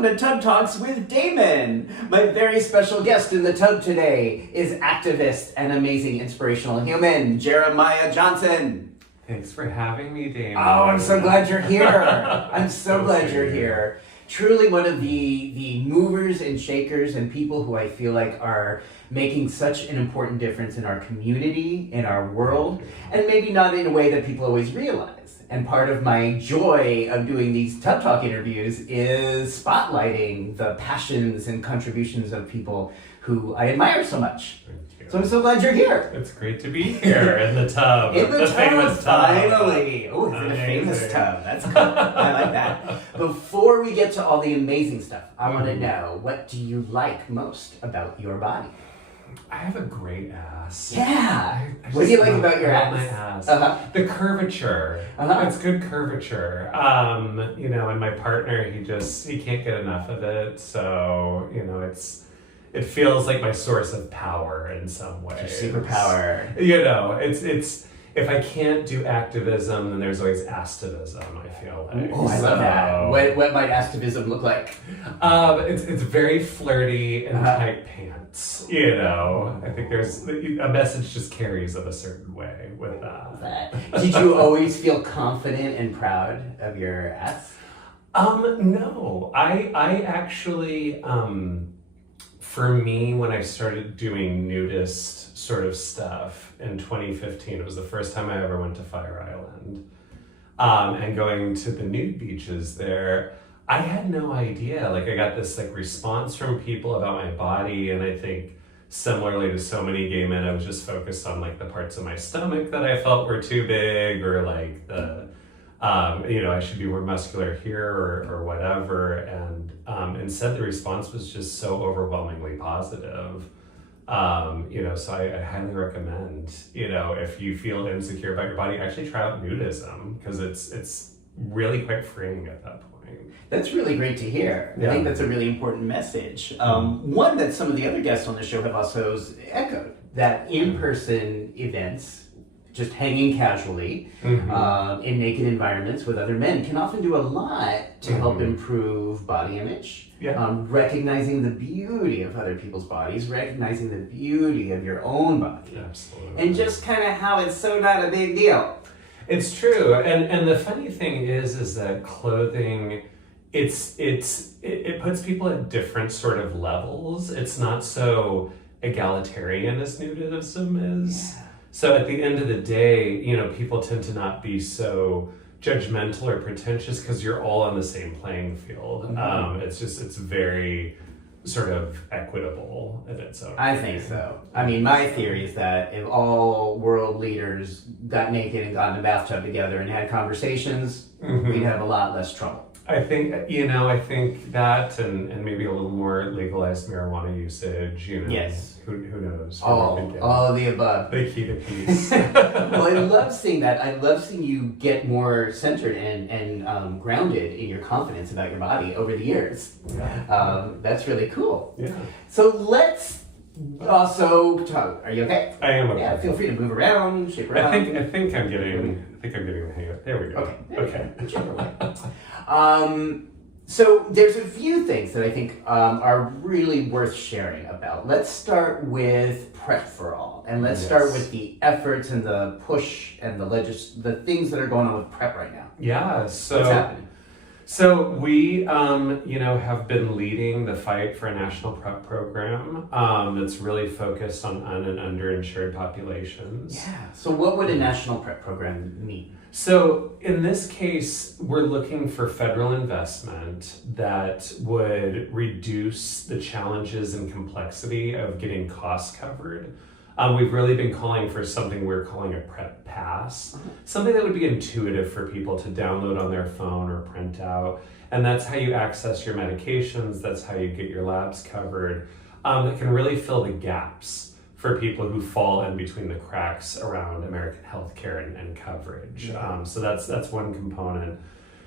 Welcome to Tub Talks with Damon. My very special guest in the tub today is activist and amazing inspirational human, Jeremiah Johnson. Thanks for having me, Damon. Oh, I'm so glad you're here. I'm so glad you're here. Truly one of the movers and shakers and people who I feel like are making such an important difference in our community, in our world, and maybe not in a way that people always realize. And part of my joy of doing these Tub Talk interviews is spotlighting the passions and contributions of people who I admire so much. So I'm so glad you're here. It's great to be here in the tub. In the tub, famous tub. Finally. Oh, it's in a famous tub. That's cool. I like that. Before we get to all the amazing stuff, I want to know, what do you like most about your body? I have a great ass. Yeah. What do you like about your ass? My ass. Uh-huh. The curvature. Uh-huh. It's good curvature. And my partner, he can't get enough of it. So, it feels like my source of power in some ways. Your superpower. It's if I can't do activism, then there's always activism, I feel like. Oh, I love that. What might activism look like? It's very flirty and tight pants. I think there's a message just carries of a certain way with that. Did you always feel confident and proud of your ass? No. I actually, for me, when I started doing nudist sort of stuff in 2015, it was the first time I ever went to Fire Island. And going to the nude beaches there, I had no idea. I got this response from people about my body, and I think similarly to so many gay men, I was just focused on the parts of my stomach that I felt were too big, or I should be more muscular here or whatever. And instead the response was just so overwhelmingly positive. So I highly recommend, if you feel insecure about your body, actually try out nudism, because it's really quite freeing at that point. That's really great to hear. Yeah. I think that's a really important message. One that some of the other guests on the show have also echoed, that in-person events, just hanging casually in naked environments with other men, can often do a lot to help improve body image. Yeah. Recognizing the beauty of other people's bodies, recognizing the beauty of your own body. Absolutely. And just kind of how it's so not a big deal. It's true. And the funny thing is that clothing, it puts people at different sort of levels. It's not so egalitarian as nudism is. Yeah. So at the end of the day, people tend to not be so judgmental or pretentious because you're all on the same playing field. It's very sort of equitable in its own way. I think so. I mean, my theory is that if all world leaders got naked and got in a bathtub together and had conversations, we'd have a lot less trouble. I think that and maybe a little more legalized marijuana usage, Yes. Who knows? All of the above. The key to peace. Well, I love seeing that. I love seeing you get more centered and grounded in your confidence about your body over the years. Yeah. That's really cool. Yeah. So let's also talk. Are you okay? I am okay. Yeah, feel free to move around, shake around. I think I'm getting the hang of it. There we go. Okay. Whichever way. So there's a few things that I think are really worth sharing about. Let's start with PrEP4All, and let's start with the efforts and the push and the things that are going on with PrEP right now. Yeah. So what's happening? So we, have been leading the fight for a national PrEP program that's really focused on un- and underinsured populations. Yeah. So what would a national PrEP program mean? So in this case, we're looking for federal investment that would reduce the challenges and complexity of getting costs covered. We've really been calling for something we're calling a PrEP Pass, something that would be intuitive for people to download on their phone or print out. And that's how you access your medications, that's how you get your labs covered. That can really fill the gaps for people who fall in between the cracks around American healthcare and coverage. So that's one component.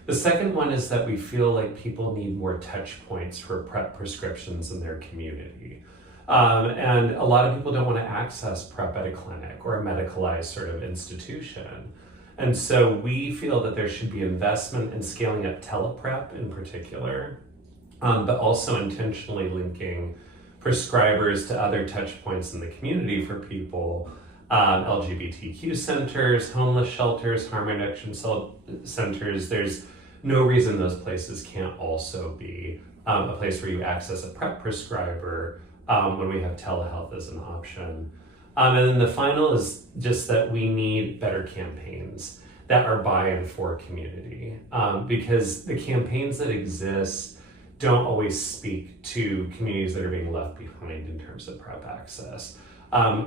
The second one is that we feel like people need more touch points for PrEP prescriptions in their community. And a lot of people don't want to access PrEP at a clinic or a medicalized sort of institution. And so we feel that there should be investment in scaling up teleprep in particular. but also intentionally linking prescribers to other touch points in the community for people, LGBTQ centers, homeless shelters, harm reduction centers. There's no reason those places can't also be a place where you access a PrEP prescriber when we have telehealth as an option. And then the final is just that we need better campaigns that are by and for community, because the campaigns that exist don't always speak to communities that are being left behind in terms of PrEP access.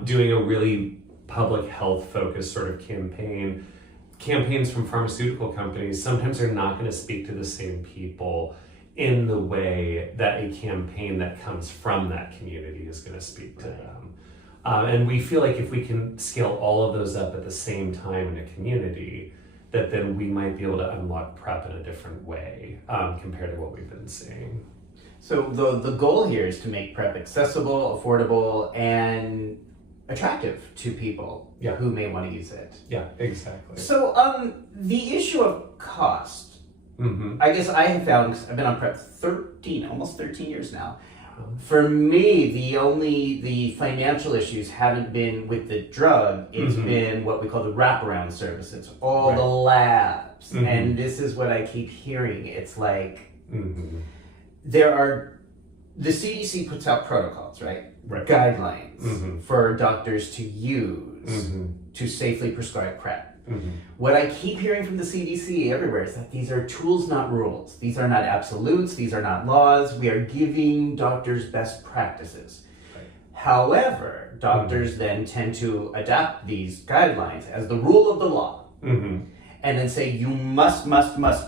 Doing a really public health focused sort of campaigns from pharmaceutical companies sometimes are not going to speak to the same people in the way that a campaign that comes from that community is going to speak to them. And we feel like if we can scale all of those up at the same time in a community, that then we might be able to unlock PrEP in a different way compared to what we've been seeing. So the goal here is to make PrEP accessible, affordable, and attractive to people who may want to use it. Yeah, exactly. So the issue of cost, I guess I have found, because I've been on PrEP almost 13 years now. For me, the financial issues haven't been with the drug, it's been what we call the wraparound services, all the labs. And this is what I keep hearing. It's like the CDC puts out protocols, guidelines for doctors to use to safely prescribe PrEP. What I keep hearing from the CDC everywhere is that these are tools, not rules. These are not absolutes. These are not laws. We are giving doctors best practices. However, doctors then tend to adapt these guidelines as the rule of the law. And then say you must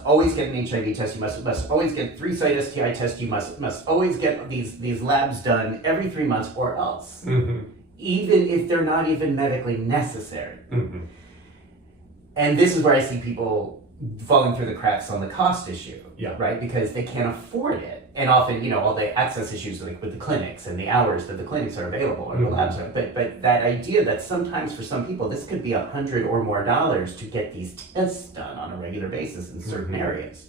always get an HIV test. You must always get 3-site STI test. You must always get these labs done every 3 months or else, even if they're not even medically necessary. And this is where I see people falling through the cracks on the cost issue, right? Because they can't afford it. And often, all the access issues like with the clinics and the hours that the clinics are available or the labs are. But that idea that sometimes for some people, this could be $100 or more to get these tests done on a regular basis in certain areas.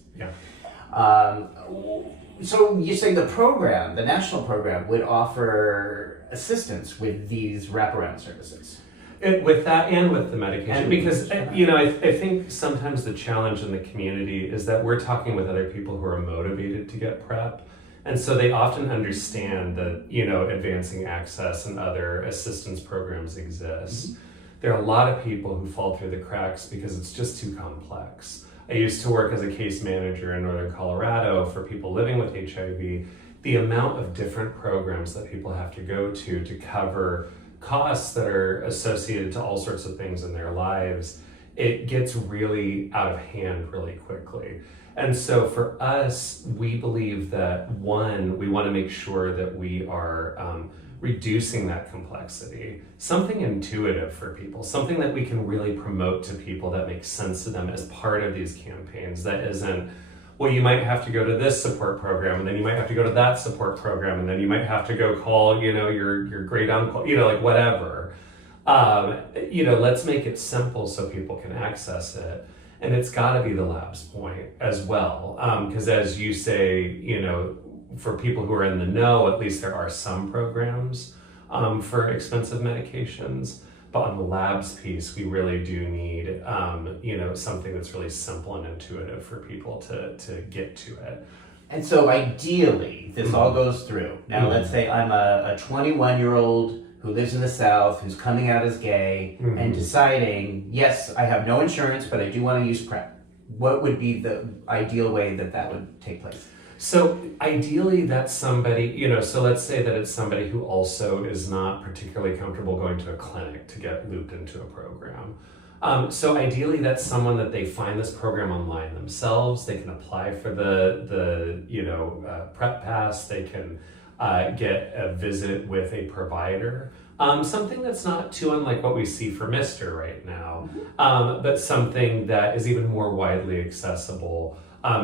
So you're saying the national program would offer assistance with these wraparound services? With that and with the medication, because I think sometimes the challenge in the community is that we're talking with other people who are motivated to get PrEP, and so they often understand that advancing access and other assistance programs exist. There are a lot of people who fall through the cracks because it's just too complex. I used to work as a case manager in Northern Colorado for people living with HIV. The amount of different programs that people have to go to cover costs that are associated to all sorts of things in their lives, it gets really out of hand really quickly. And so for us, we believe that we want to make sure that we are reducing that complexity, something intuitive for people, something that we can really promote to people that makes sense to them as part of these campaigns. That isn't, well, you might have to go to this support program, and then you might have to go to that support program, and then you might have to go call, your great uncle, whatever. Let's make it simple so people can access it. And it's got to be the lab's point as well. Because as you say, for people who are in the know, at least there are some programs for expensive medications. But on the labs piece, we really do need, something that's really simple and intuitive for people to get to it. And so ideally, this all goes through. Now, let's say I'm a 21-year-old who lives in the South, who's coming out as gay, and deciding, yes, I have no insurance, but I do want to use PrEP. What would be the ideal way that would take place? So ideally that's somebody, so let's say that it's somebody who also is not particularly comfortable going to a clinic to get looped into a program. So ideally that's someone that they find this program online themselves. They can apply for the PrEP pass. They can get a visit with a provider. Something that's not too unlike what we see for Mr. right now, but something that is even more widely accessible.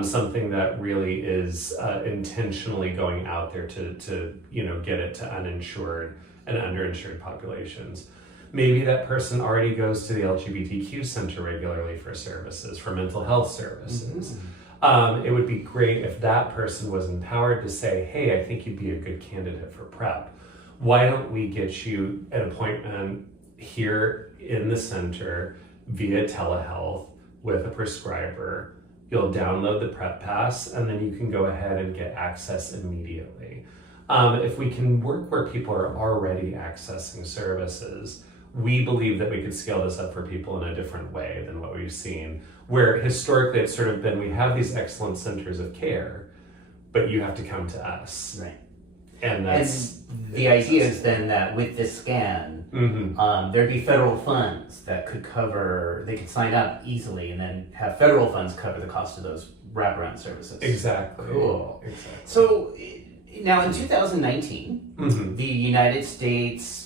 Something that really is intentionally going out there to get it to uninsured and underinsured populations. Maybe that person already goes to the LGBTQ center regularly for services, for mental health services. It would be great if that person was empowered to say, hey, I think you'd be a good candidate for PrEP. Why don't we get you an appointment here in the center via telehealth with a prescriber? You'll download the PrEP Pass, and then you can go ahead and get access immediately. If we can work where people are already accessing services, we believe that we could scale this up for people in a different way than what we've seen, where historically it's sort of been, we have these excellent centers of care, but you have to come to us. Right. And that's the idea is then that with this scan, there'd be federal funds that could cover, they could sign up easily and then have federal funds cover the cost of those wraparound services. Exactly. Cool. Exactly. So now in 2019, the United States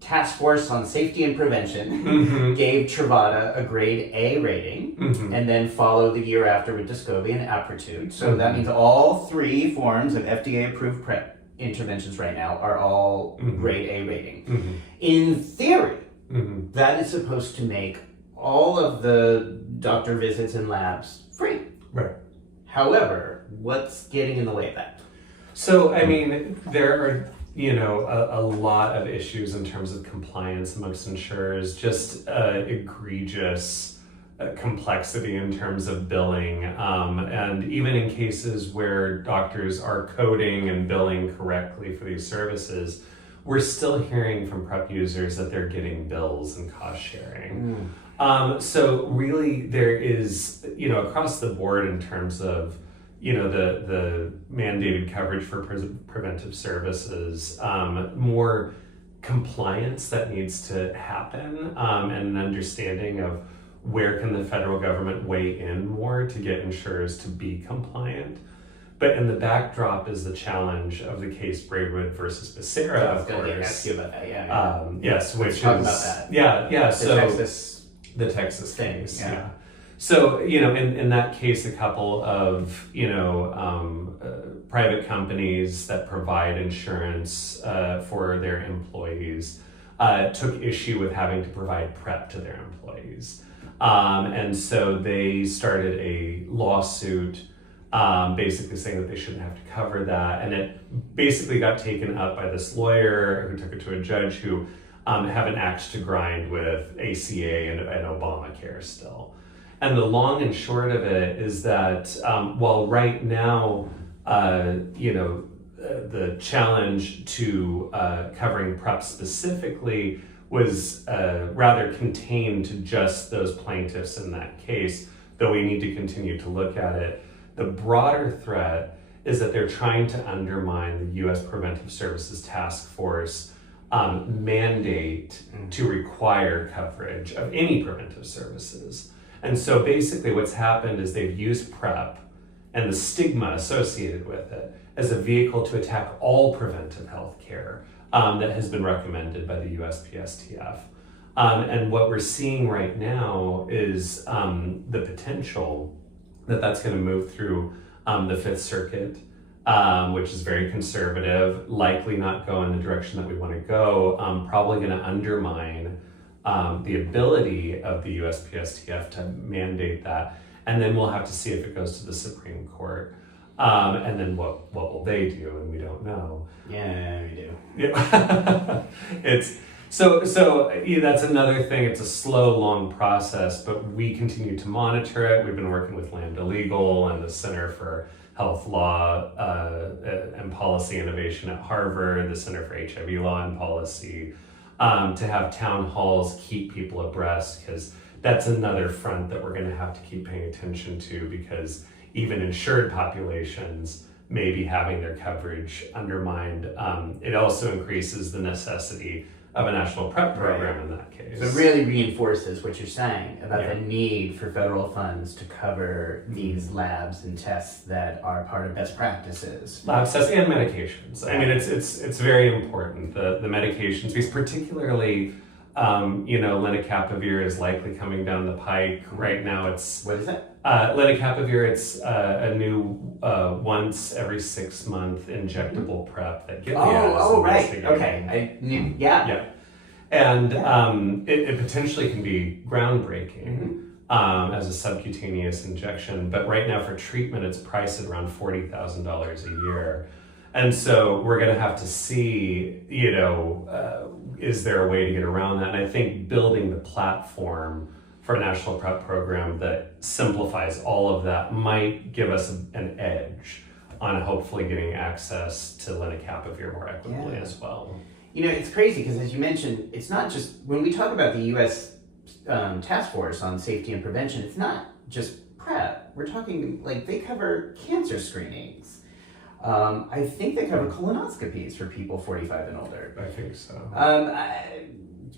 Task Force on Safety and Prevention gave Truvada a grade A rating, and then followed the year after with Descovy and Apretude. So that means all 3 forms of FDA-approved PrEP interventions right now are all grade A rating. In theory, that is supposed to make all of the doctor visits and labs free. Right. However, what's getting in the way of that? So, I mean, there are, a lot of issues in terms of compliance amongst insurers, just egregious complexity in terms of billing. And even in cases where doctors are coding and billing correctly for these services, we're still hearing from PrEP users that they're getting bills and cost sharing. So really there is, across the board in terms of, the mandated coverage for preventive services, more compliance that needs to happen, and an understanding of where can the federal government weigh in more to get insurers to be compliant. But in the backdrop is the challenge of the case Braidwood versus Becerra, of course. Ask you about that, yeah. Yes, which talk is... about that. Yeah, The the Texas thing, case, yeah. So, in that case, a couple of, private companies that provide insurance for their employees took issue with having to provide PrEP to their employees. And so they started a lawsuit basically saying that they shouldn't have to cover that. And it basically got taken up by this lawyer who took it to a judge who have an axe to grind with ACA and Obamacare still. And the long and short of it is that while right now, the challenge to covering PrEP specifically was rather contained to just those plaintiffs in that case, though we need to continue to look at it. The broader threat is that they're trying to undermine the U.S. Preventive Services Task Force mandate to require coverage of any preventive services. And so basically what's happened is they've used PrEP and the stigma associated with it as a vehicle to attack all preventive health care that has been recommended by the USPSTF. And what we're seeing right now is the potential that that's going to move through the Fifth Circuit, which is very conservative, likely not go in the direction that we want to go, probably going to undermine the ability of the USPSTF to mandate that. And then we'll have to see if it goes to the Supreme Court. And then what will they do? And we don't know. Yeah, we do. Yeah. So that's another thing. It's a slow, long process, but we continue to monitor it. We've been working with Lambda Legal and the Center for Health Law and Policy Innovation at Harvard, the Center for HIV Law and Policy, to have town halls, keep people abreast, because that's another front that we're going to have to keep paying attention to, because even insured populations may be having their coverage undermined. It also increases the necessity of a national PrEP program in that case. So it really reinforces what you're saying about the need for federal funds to cover these labs and tests that are part of best practices. Lab tests and medications. I mean, it's very important, the medications, because particularly, lenacapavir is likely coming down the pike. Right now it's... What is that? Lenacapavir, it's a new once every 6 month injectable PrEP that Gilead is right. Okay. I knew, yeah. And it potentially can be groundbreaking, as a subcutaneous injection. But right now for treatment, it's priced at around $40,000 a year. And so we're going to have to see, is there a way to get around that? And I think building the platform for a national PrEP program that simplifies all of that might give us an edge on hopefully getting access to lenacapavir more equitably as well. It's crazy because, as you mentioned, it's not just, when we talk about the U.S. Task Force on Safety and Prevention, it's not just PrEP. We're talking, they cover cancer screenings. I think they cover colonoscopies for people 45 and older. I think so.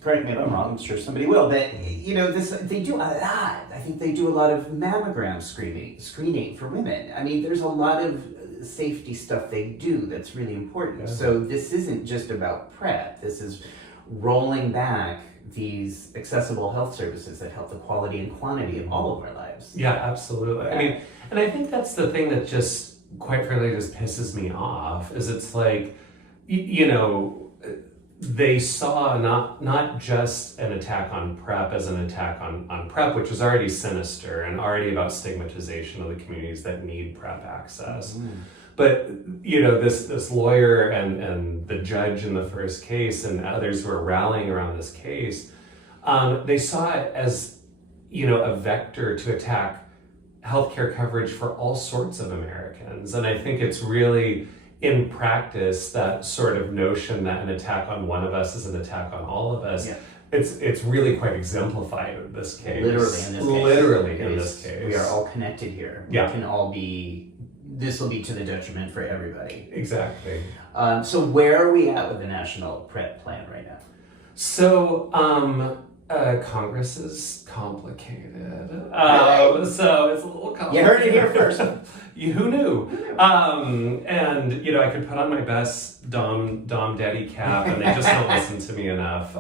Correct me if I'm wrong, I'm sure somebody will, but they do a lot. I think they do a lot of mammogram screening for women. I mean, there's a lot of safety stuff they do that's really important. Yeah. So this isn't just about PrEP. This is rolling back these accessible health services that help the quality and quantity of all of our lives. Yeah, absolutely. I mean, and I think that's the thing that just, quite frankly, just pisses me off, is it's like, they saw not just an attack on PrEP as an attack on PrEP, which was already sinister and already about stigmatization of the communities that need PrEP access. Mm-hmm. But, this lawyer and the judge in the first case and others who are rallying around this case, they saw it as, a vector to attack healthcare coverage for all sorts of Americans. And I think it's really, in practice, that sort of notion that an attack on one of us is an attack on all of us. Yeah. It's really quite exemplified in this case. Literally in this case. We are all connected here. Yeah. We can all be, this will be to the detriment for everybody. Exactly. So where are we at with the national PrEP plan right now? So, Congress is complicated. So it's a little complicated. You heard it here first. Who knew? And, I could put on my best Dom Daddy cap, and they just don't listen to me enough.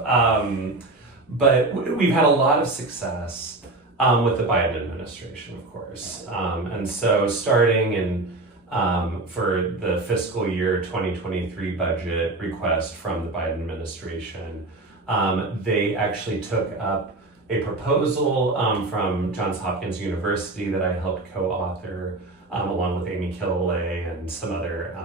But we've had a lot of success with the Biden administration, of course. And so starting in for the fiscal year 2023 budget request from the Biden administration, they actually took up a proposal from Johns Hopkins University that I helped co-author along with Amy Killalay and some other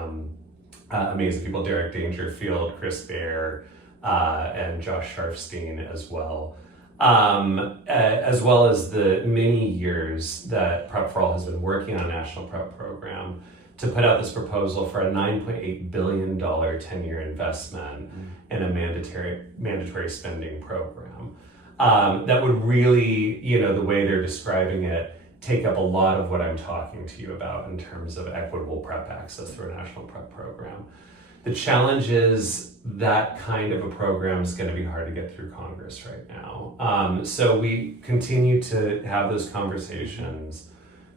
amazing people, Derek Dangerfield, Chris Baer, and Josh Sharfstein as well. As well as the many years that PrEP4All has been working on a national PrEP program to put out this proposal for a $9.8 billion 10-year investment in a mandatory spending program. That would really, the way they're describing it, take up a lot of what I'm talking to you about in terms of equitable PrEP access through a national PrEP program. The challenge is that kind of a program is going to be hard to get through Congress right now. So we continue to have those conversations,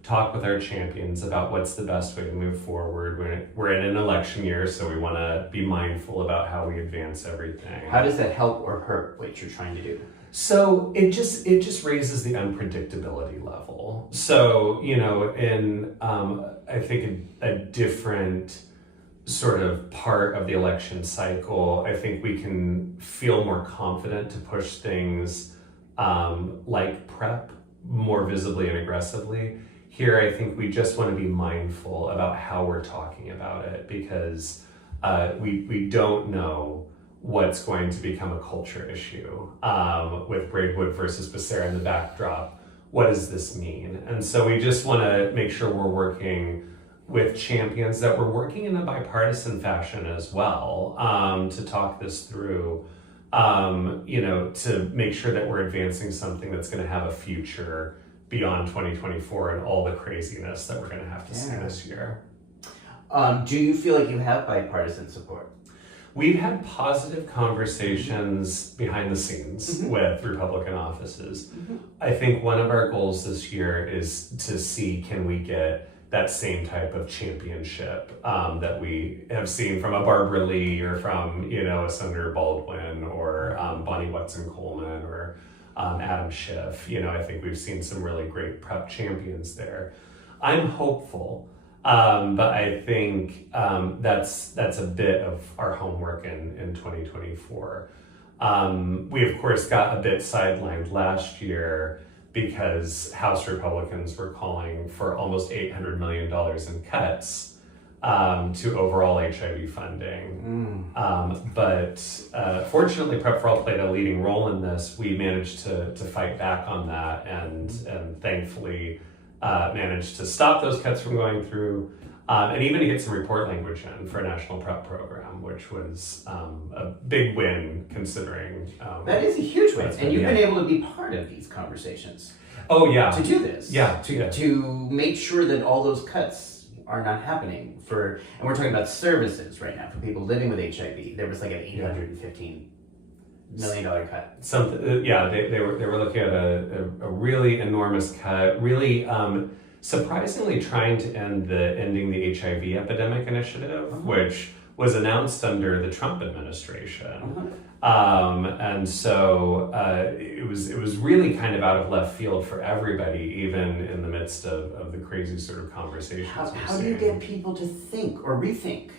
talk with our champions about what's the best way to move forward. We're in an election year, so we want to be mindful about how we advance everything. How does that help or hurt what you're trying to do? So it just raises the unpredictability level. So, in I think a different sort of part of the election cycle, I think we can feel more confident to push things like PrEP more visibly and aggressively. Here, I think we just want to be mindful about how we're talking about it, because we don't know what's going to become a culture issue with Braidwood versus Becerra in the backdrop. What does this mean? And so we just want to make sure we're working with champions, that we're working in a bipartisan fashion as well, to talk this through, to make sure that we're advancing something that's going to have a future beyond 2024 and all the craziness that we're going to have to see this year. Do you feel like you have bipartisan support? We've had positive conversations behind the scenes with Republican offices. I think one of our goals this year is to see, can we get that same type of championship that we have seen from a Barbara Lee or from, a Senator Baldwin or Bonnie Watson-Coleman or Adam Schiff. I think we've seen some really great PrEP champions there. I'm hopeful. But I think that's a bit of our homework in 2024. We, of course, got a bit sidelined last year because House Republicans were calling for almost $800 million in cuts to overall HIV funding. But fortunately, PrEP4All played a leading role in this. We managed to fight back on that and thankfully managed to stop those cuts from going through and even to get some report language in for a national PrEP program, which was a big win considering. That is a huge win. And you've been able to be part of these conversations. Oh, yeah. To do this. Yeah. To make sure that all those cuts are not happening and we're talking about services right now for people living with HIV. There was like an $815 million cut. Something, they were looking at a really enormous cut, really surprisingly trying to end the Ending the HIV Epidemic initiative, which was announced under the Trump administration. And so it was really kind of out of left field for everybody, even in the midst of the crazy sort of conversations. How do you get people to think or rethink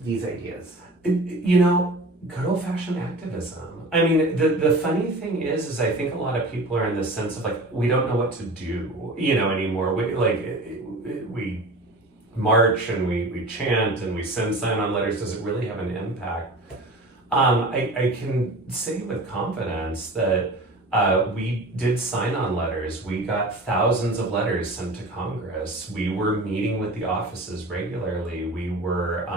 these ideas? Good old-fashioned activism. I mean, the funny thing is I think a lot of people are in this sense of like, we don't know what to do, anymore. We march and we chant and we send sign-on letters. Does it really have an impact? I can say with confidence that we did sign-on letters. We got thousands of letters sent to Congress. We were meeting with the offices regularly. We were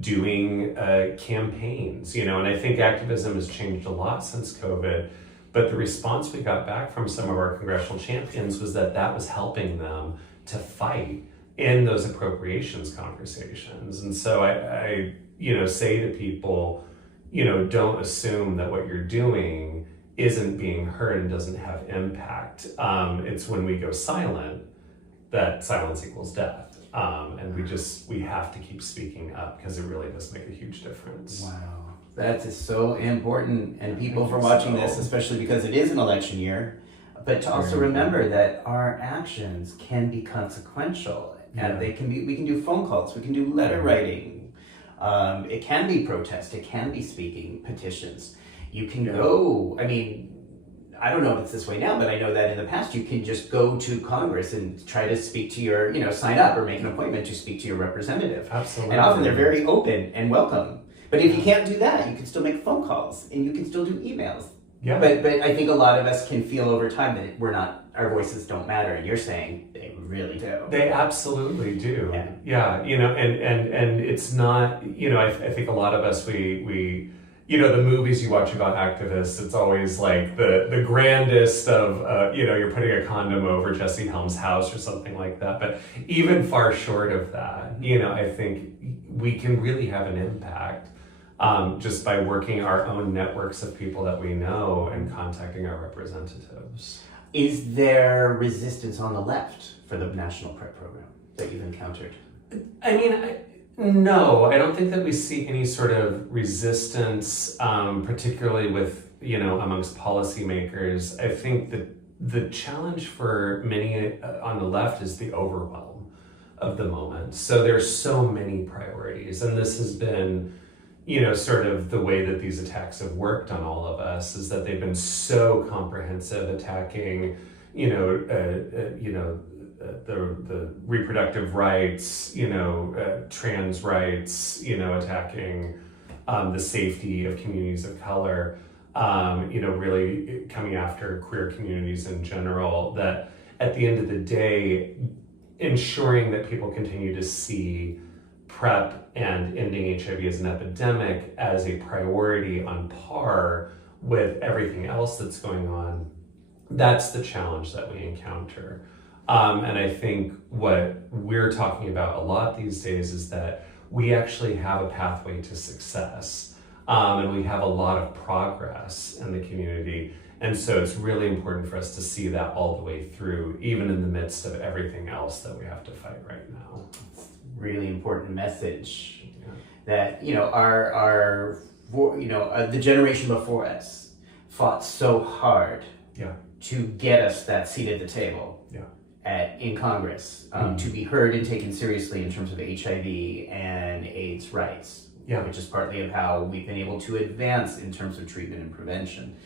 doing campaigns, and I think activism has changed a lot since COVID. But the response we got back from some of our congressional champions was that was helping them to fight in those appropriations conversations. And so I say to people, don't assume that what you're doing isn't being heard and doesn't have impact. It's when we go silent that silence equals death. And we have to keep speaking up because it really does make a huge difference. Wow. That is so important. And people for watching this, especially because it is an election year, but to also remember that our actions can be consequential. And we can do phone calls, we can do letter writing. It can be protest, it can be speaking, petitions. You can go, I don't know if it's this way now, but I know that in the past you can just go to Congress and try to speak to your, sign up or make an appointment to speak to your representative. Absolutely. And often they're very open and welcome. But if you can't do that, you can still make phone calls and you can still do emails. Yeah. But I think a lot of us can feel over time that our voices don't matter. And you're saying they really do. They absolutely do. Yeah. And it's not, I think a lot of us, we the movies you watch about activists, it's always like the grandest of, you're putting a condom over Jesse Helms' house or something like that. But even far short of that, I think we can really have an impact just by working our own networks of people that we know and contacting our representatives. Is there resistance on the left for the National PrEP program that you've encountered? No, I don't think that we see any sort of resistance, particularly with, amongst policymakers. I think that the challenge for many on the left is the overwhelm of the moment. So there's so many priorities, and this has been, sort of the way that these attacks have worked on all of us, is that they've been so comprehensive, attacking, the reproductive rights, trans rights, attacking the safety of communities of color, really coming after queer communities in general, that at the end of the day, ensuring that people continue to see PrEP and ending HIV as an epidemic as a priority on par with everything else that's going on, that's the challenge that we encounter. And I think what we're talking about a lot these days is that we actually have a pathway to success, and we have a lot of progress in the community. And so it's really important for us to see that all the way through, even in the midst of everything else that we have to fight right now. Really important message that, the generation before us fought so hard to get us that seat at the table. In Congress, to be heard and taken seriously in terms of HIV and AIDS rights, which is partly of how we've been able to advance in terms of treatment and prevention.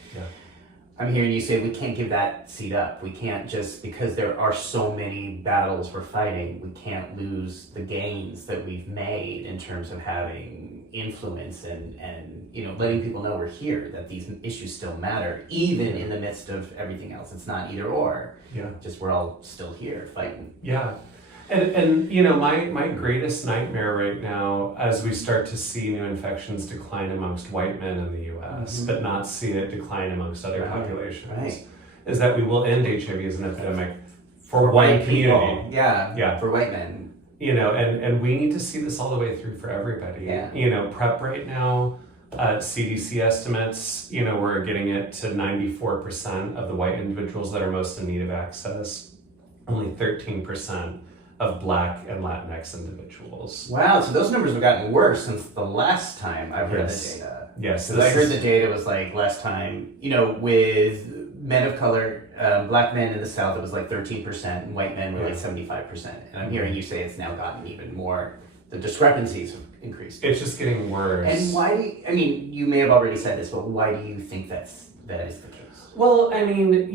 I'm hearing you say we can't give that seat up. We can't just, because there are so many battles we're fighting, we can't lose the gains that we've made in terms of having influence and letting people know we're here, that these issues still matter, even in the midst of everything else. It's not either or. Yeah. Just we're all still here fighting. Yeah. And my greatest nightmare right now, as we start to see new infections decline amongst white men in the U.S., but not see it decline amongst other populations, is that we will end HIV as an epidemic for one community. People. Yeah, for white men. And we need to see this all the way through for everybody. Yeah. PrEP right now, CDC estimates, we're getting it to 94% of the white individuals that are most in need of access, only 13% of Black and Latinx individuals. Wow, so those numbers have gotten worse since the last time I've heard the data. Yes. Because I heard the data was like last time, with men of color, Black men in the South, it was like 13%, and white men were like 75%. And I'm hearing you say it's now gotten even more, the discrepancies have increased. It's just getting worse. And why you may have already said this, but why do you think that is the case? Well, I think,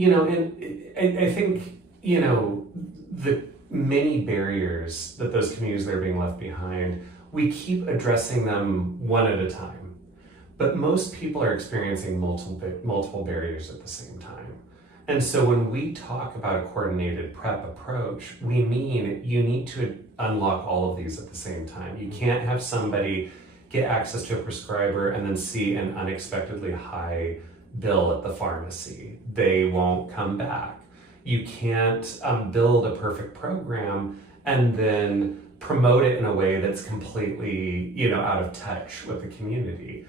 the many barriers that those communities that are being left behind, we keep addressing them one at a time. But most people are experiencing multiple barriers at the same time. And so when we talk about a coordinated PrEP approach, we mean you need to unlock all of these at the same time. You can't have somebody get access to a prescriber and then see an unexpectedly high bill at the pharmacy. They won't come back. You can't build a perfect program and then promote it in a way that's completely, out of touch with the community.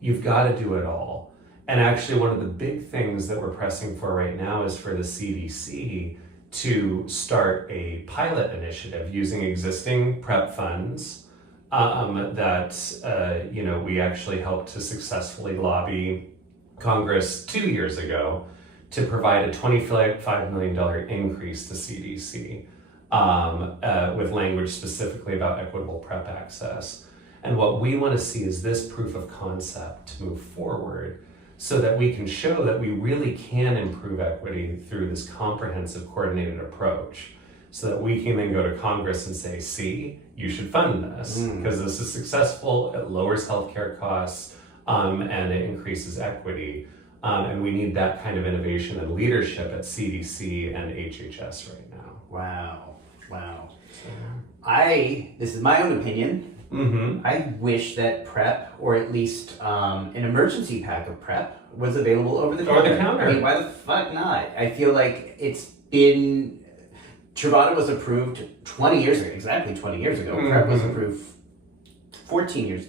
You've got to do it all. And actually, one of the big things that we're pressing for right now is for the CDC to start a pilot initiative using existing PrEP funds that, we actually helped to successfully lobby Congress 2 years ago to provide a $25 million increase to CDC with language specifically about equitable PrEP access. And what we want to see is this proof of concept to move forward so that we can show that we really can improve equity through this comprehensive coordinated approach, so that we can then go to Congress and say, see, you should fund this because this is successful, it lowers healthcare costs, and it increases equity. And we need that kind of innovation and leadership at CDC and HHS right now. Wow. This is my own opinion. I wish that PrEP, or at least an emergency pack of PrEP, was available over the counter. I mean, why the fuck not? I feel like Truvada was approved 20 years ago, exactly 20 years ago. PrEP was approved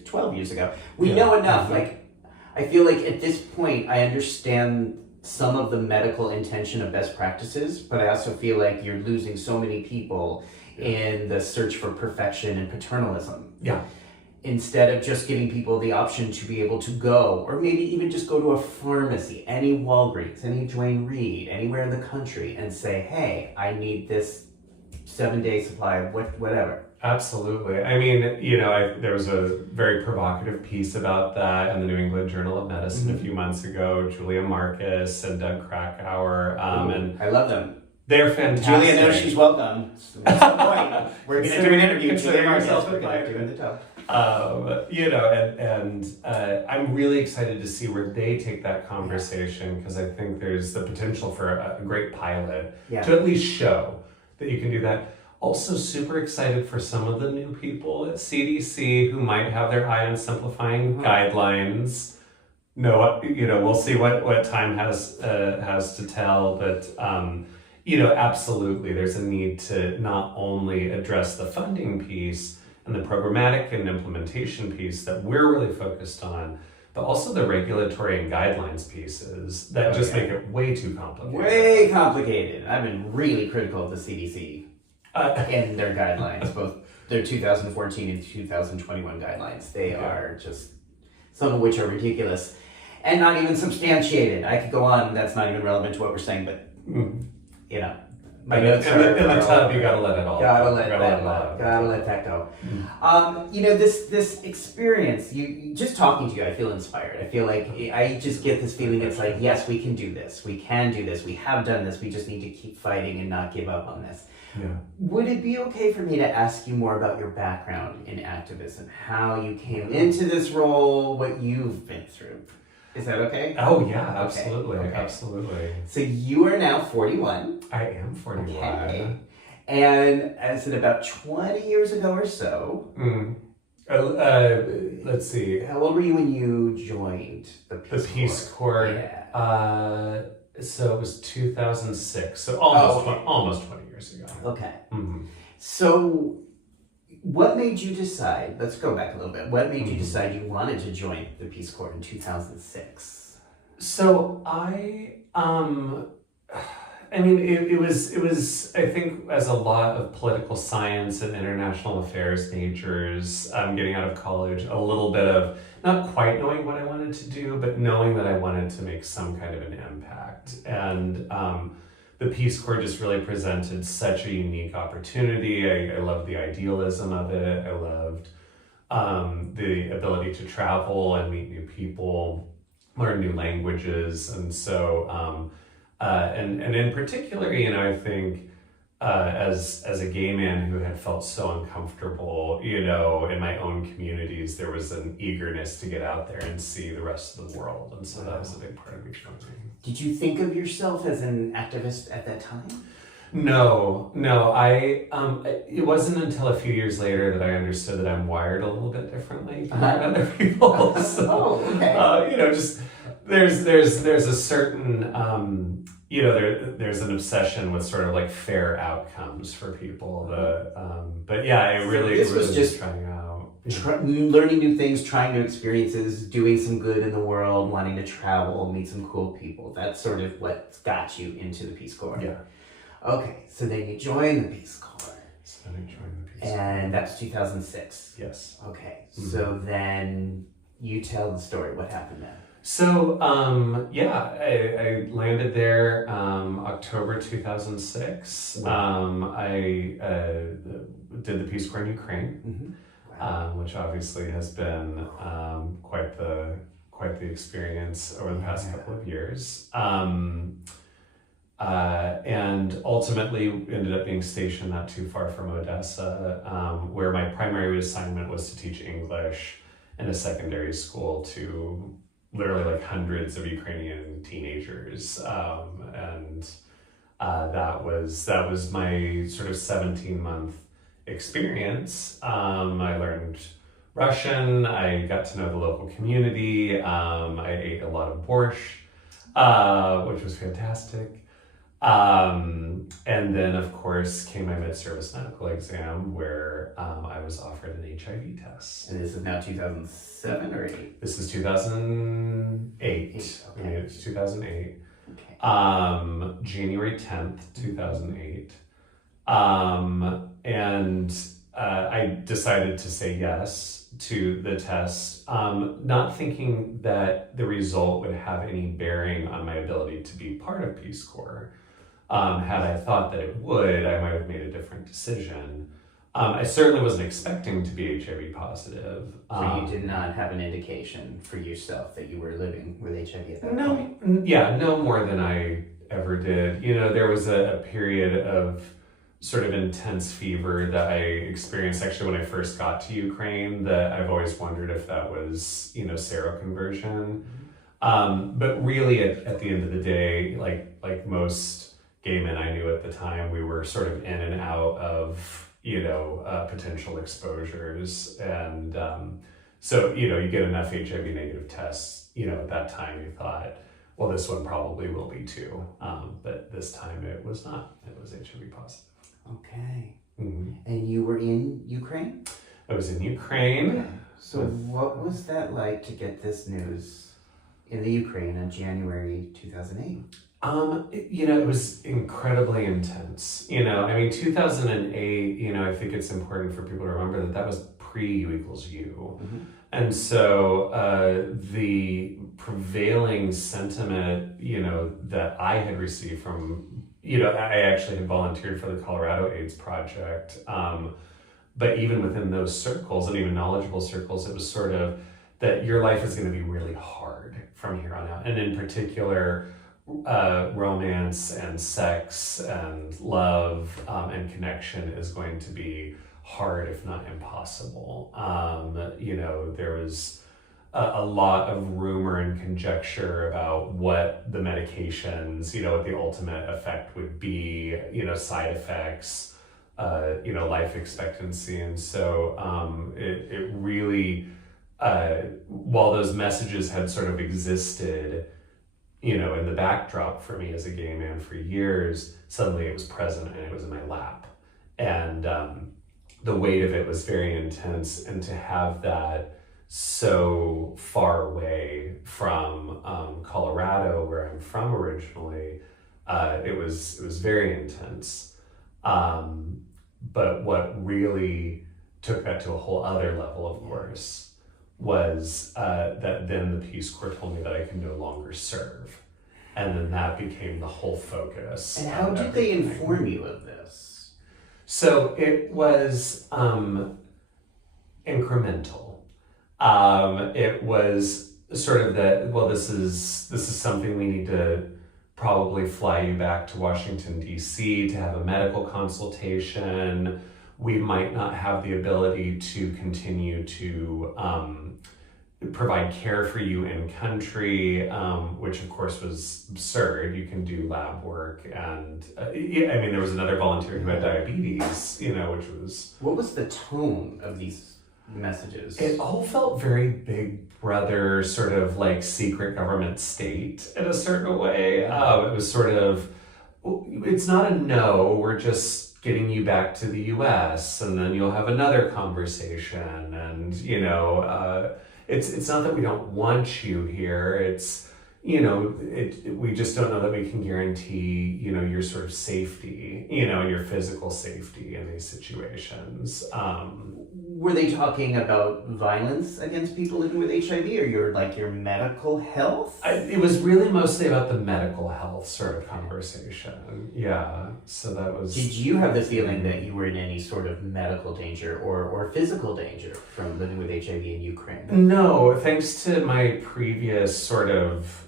12 years ago. We know enough. I feel like at this point, I understand some of the medical intention of best practices, but I also feel like you're losing so many people in the search for perfection and paternalism. Yeah. Instead of just giving people the option to be able to go, or maybe even just go to a pharmacy, any Walgreens, any Duane Reade, anywhere in the country, and say, hey, I need this 7-day supply of whatever. Absolutely. I mean, there was a very provocative piece about that in the New England Journal of Medicine a few months ago. Julia Marcus and Doug Krakauer. And I love them. They're fantastic. Julia knows she's welcome. At some point, we're going to do an interview. Julia Marcus, we're going to do in the top. I'm really excited to see where they take that conversation, because I think there's the potential for a great pilot to at least show that you can do that. Also super excited for some of the new people at CDC who might have their eye on simplifying guidelines. No, we'll see what time has to tell, but absolutely there's a need to not only address the funding piece and the programmatic and implementation piece that we're really focused on, but also the regulatory and guidelines pieces that make it way too complicated. Way complicated. I've been really critical of the CDC in their guidelines, both their 2014 and 2021 guidelines. They are just, some of which are ridiculous and not even substantiated. I could go on, that's not even relevant to what we're saying, but My notes in are the tub, you gotta let it all Gotta go. let You that it all go. Gotta let that go. This experience, you just talking to you, I feel inspired. I feel like I just get this feeling. It's like, yes, we can do this. We can do this. We have done this. We just need to keep fighting and not give up on this. Yeah. Would it be okay for me to ask you more about your background in activism, how you came into this role, what you've been through? Is that okay? Oh yeah, absolutely, Okay. absolutely. So you are now 41. I am 41. Okay. And as in about 20 years ago or so, let's see. how old were you when you joined the Peace Corps? Yeah. So it was 2006. So almost 20 years ago. Okay. Mm-hmm. So what made you decide, let's go back a little bit, what made you decide you wanted to join the Peace Corps in 2006? So it was, I think, as a lot of political science and international affairs majors, getting out of college, a little bit of not quite knowing what I wanted to do, but knowing that I wanted to make some kind of an impact. And the Peace Corps just really presented such a unique opportunity. I loved the idealism of it. I loved the ability to travel and meet new people, learn new languages. And so, and in particular, I think as a gay man who had felt so uncomfortable, in my own communities, there was an eagerness to get out there and see the rest of the world. And so that was a big part of me joining. Did you think of yourself as an activist at that time? No. It wasn't until a few years later that I understood that I'm wired a little bit differently from other people. So, okay. Just there's a certain there's an obsession with sort of like fair outcomes for people. But yeah, it really was just trying out. Learning new things, trying new experiences, doing some good in the world, wanting to travel, meet some cool people. That's sort of what got you into the Peace Corps. Yeah. Okay, so then you joined the Peace Corps. So I joined the Peace Corps. And that's 2006. Yes. Okay, so then you tell the story. What happened then? So, I landed there October 2006. I did the Peace Corps in Ukraine. Mm-hmm. Which obviously has been quite the experience over the past couple of years. And ultimately ended up being stationed not too far from Odessa, where my primary assignment was to teach English in a secondary school to literally like hundreds of Ukrainian teenagers. And that was my sort of 17-month experience. I learned Russian. I got to know the local community. I ate a lot of borscht, which was fantastic. And then, of course, came my mid-service medical exam where I was offered an HIV test. And this is now 2007 or 8? This is 2008. Okay. I mean, it's 2008. Okay. January 10th, 2008. And I decided to say yes to the test, not thinking that the result would have any bearing on my ability to be part of Peace Corps. Had I thought that it would, I might have made a different decision. I certainly wasn't expecting to be HIV positive. So you did not have an indication for yourself that you were living with HIV at that point? No more than I ever did. There was a period of sort of intense fever that I experienced actually when I first got to Ukraine that I've always wondered if that was, seroconversion. But really at the end of the day, like most gay men I knew at the time, we were sort of in and out of, potential exposures. And so, you get enough HIV negative tests, at that time you thought, well, this one probably will be too. But this time it was not. It was HIV positive. Okay. Mm-hmm. And you were in Ukraine? I was in Ukraine. Okay. So what was that like to get this news in the Ukraine in January 2008? It was incredibly intense. 2008, I think it's important for people to remember that was pre-U equals U. Mm-hmm. And so the prevailing sentiment, that I had received from, I actually had volunteered for the Colorado AIDS Project. But even within those circles, and even knowledgeable circles, it was sort of that your life is going to be really hard from here on out. And in particular, romance and sex and love and connection is going to be hard, if not impossible. There was a lot of rumor and conjecture about what the medications, what the ultimate effect would be, side effects, life expectancy. And so it really, while those messages had sort of existed, in the backdrop for me as a gay man for years, suddenly it was present and it was in my lap. And the weight of it was very intense. And to have that so far away from Colorado, where I'm from originally, it was very intense. But what really took that to a whole other level, of course, was that then the Peace Corps told me that I can no longer serve. And then that became the whole focus. And how did they inform you of this? So it was incremental. It was sort of that, well, this is something we need to probably fly you back to Washington, D.C. to have a medical consultation. We might not have the ability to continue to provide care for you in country, which of course was absurd. You can do lab work, and there was another volunteer who had diabetes, which was... What was the tone of these messages? It all felt very Big Brother, sort of like secret government state in a certain way. It was sort of, it's not a no, we're just getting you back to the US and then you'll have another conversation. And, it's not that we don't want you here. It's, we just don't know that we can guarantee, your sort of safety, and your physical safety in these situations. Were they talking about violence against people living with HIV, or your medical health? It was really mostly about the medical health sort of conversation. Yeah, so that was... Did you have the feeling that you were in any sort of medical danger or physical danger from living with HIV in Ukraine? No, thanks to my previous sort of,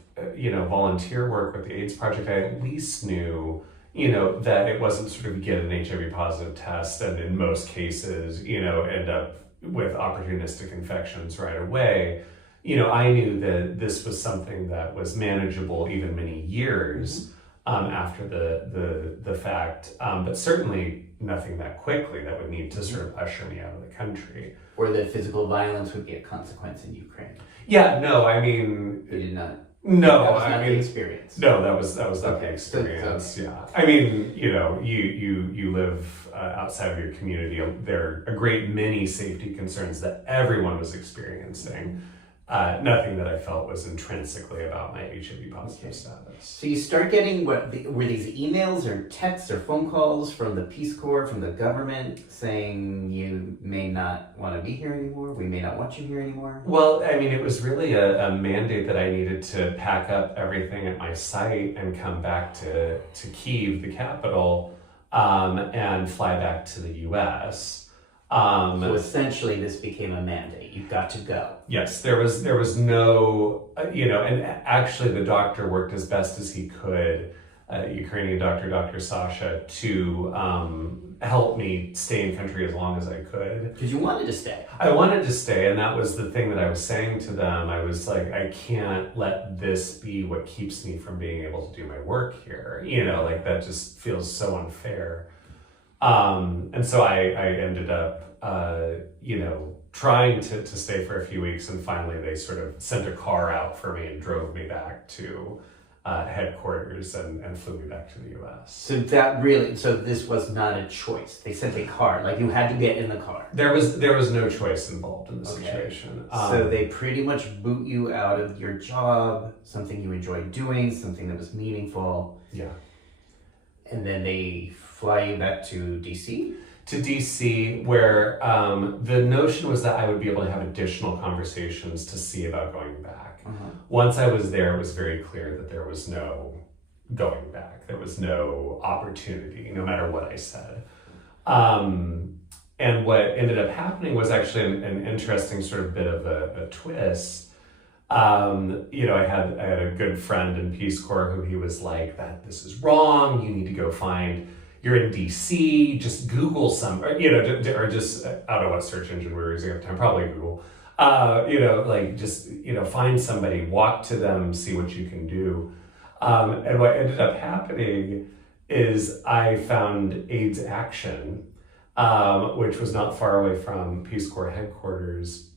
volunteer work with the AIDS Project, I at least knew that it wasn't sort of get an HIV positive test and in most cases, end up with opportunistic infections right away. I knew that this was something that was manageable even many years after the fact, but certainly nothing that quickly that would need to sort of usher me out of the country. Or that physical violence would be a consequence in Ukraine. Yeah, no, You did not. No, that was not the experience. No, that was not the experience. Okay. Yeah, you live outside of your community. There are a great many safety concerns that everyone was experiencing. Nothing that I felt was intrinsically about my HIV positive status. So you start getting were these emails or texts or phone calls from the Peace Corps, from the government, saying you may not want to be here anymore, we may not want you here anymore? Well, it was really a mandate that I needed to pack up everything at my site and come back to Kyiv, the capital, and fly back to the U.S. So essentially this became a mandate. You've got to go. Yes, there was no, and actually the doctor worked as best as he could, Ukrainian doctor, Dr. Sasha, to help me stay in country as long as I could. Because you wanted to stay. I wanted to stay, and that was the thing that I was saying to them. I was like, I can't let this be what keeps me from being able to do my work here. That just feels so unfair. And so I ended up, trying to stay for a few weeks, and finally they sort of sent a car out for me and drove me back to headquarters and flew me back to the U.S. So this was not a choice. They sent a car, you had to get in the car. There was no choice involved in the situation. So they pretty much boot you out of your job, something you enjoyed doing, something that was meaningful. Yeah. And then they fly you back to D.C.? To DC, where the notion was that I would be able to have additional conversations to see about going back. Uh-huh. Once I was there, it was very clear that there was no going back. There was no opportunity, no matter what I said. And what ended up happening was actually an interesting sort of bit of a twist. I had a good friend in Peace Corps who he was like, that this is wrong. You need to go you're in DC, just Google or just, I don't know what search engine we were using at the time, probably Google. Find somebody, walk to them, see what you can do. And what ended up happening is I found AIDS Action, which was not far away from Peace Corps headquarters.